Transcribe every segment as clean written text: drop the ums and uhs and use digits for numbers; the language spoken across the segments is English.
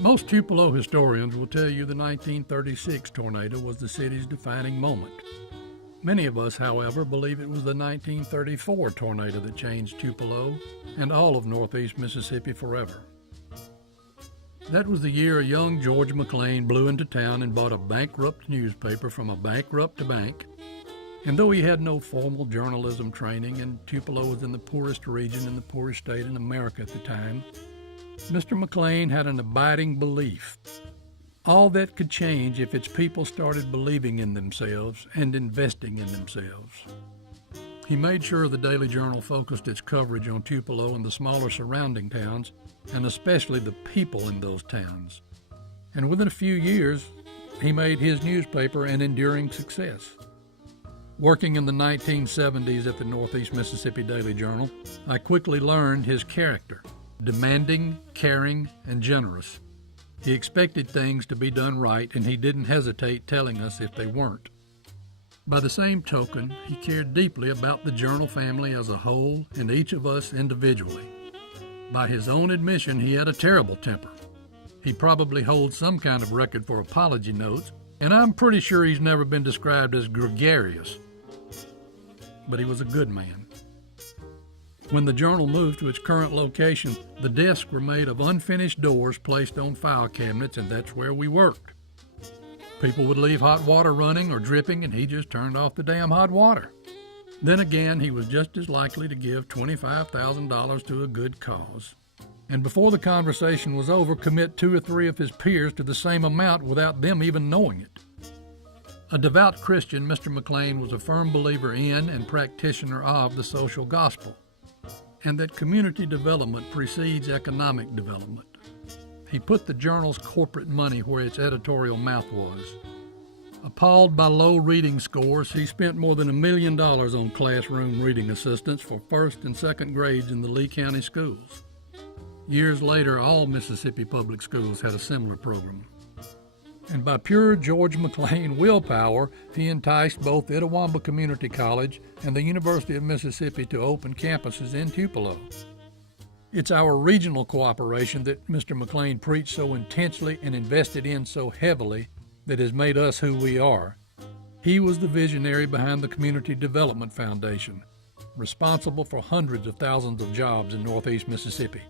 Most Tupelo historians will tell you the 1936 tornado was the city's defining moment. Many of us, however, believe it was the 1934 tornado that changed Tupelo and all of Northeast Mississippi forever. That was the year a young George McLean blew into town and bought a bankrupt newspaper from a bankrupt bank. And though he had no formal journalism training and Tupelo was in the poorest region in the poorest state in America at the time, Mr. McLean had an abiding belief. All that could change if its people started believing in themselves and investing in themselves. He made sure the Daily Journal focused its coverage on Tupelo and the smaller surrounding towns, and especially the people in those towns. And within a few years, he made his newspaper an enduring success. Working in the 1970s at the Northeast Mississippi Daily Journal, I quickly learned his character: demanding, caring, and generous. He expected things to be done right, and he didn't hesitate telling us if they weren't. By the same token, he cared deeply about the Journal family as a whole and each of us individually. By his own admission, he had a terrible temper. He probably holds some kind of record for apology notes, and I'm pretty sure he's never been described as gregarious. But he was a good man. When the Journal moved to its current location, the desks were made of unfinished doors placed on file cabinets, and that's where we worked. People would leave hot water running or dripping, and he just turned off the damn hot water. Then again, he was just as likely to give $25,000 to a good cause. And before the conversation was over, commit 2 or 3 of his peers to the same amount without them even knowing it. A devout Christian, Mr. McLean was a firm believer in and practitioner of the social gospel, and that community development precedes economic development. He put the Journal's corporate money where its editorial mouth was. Appalled by low reading scores, he spent more than $1 million on classroom reading assistants for first and second grades in the Lee County schools. Years later, all Mississippi public schools had a similar program. And by pure George McLean willpower, he enticed both Itawamba Community College and the University of Mississippi to open campuses in Tupelo. It's our regional cooperation that Mr. McLean preached so intensely and invested in so heavily that has made us who we are. He was the visionary behind the Community Development Foundation, responsible for hundreds of thousands of jobs in Northeast Mississippi.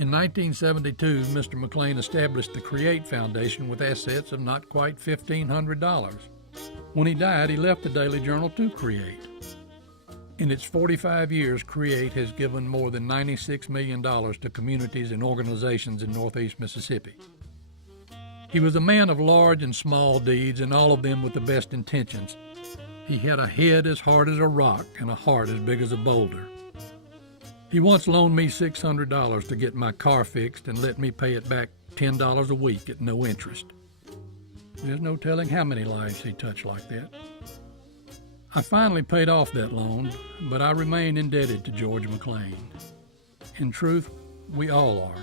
In 1972, Mr. McLean established the CREATE Foundation with assets of not quite $1,500. When he died, he left the Daily Journal to CREATE. In its 45 years, CREATE has given more than $96 million to communities and organizations in Northeast Mississippi. He was a man of large and small deeds, and all of them with the best intentions. He had a head as hard as a rock and a heart as big as a boulder. He once loaned me $600 to get my car fixed and let me pay it back $10 a week at no interest. There's no telling how many lives he touched like that. I finally paid off that loan, but I remain indebted to George McLean. In truth, we all are.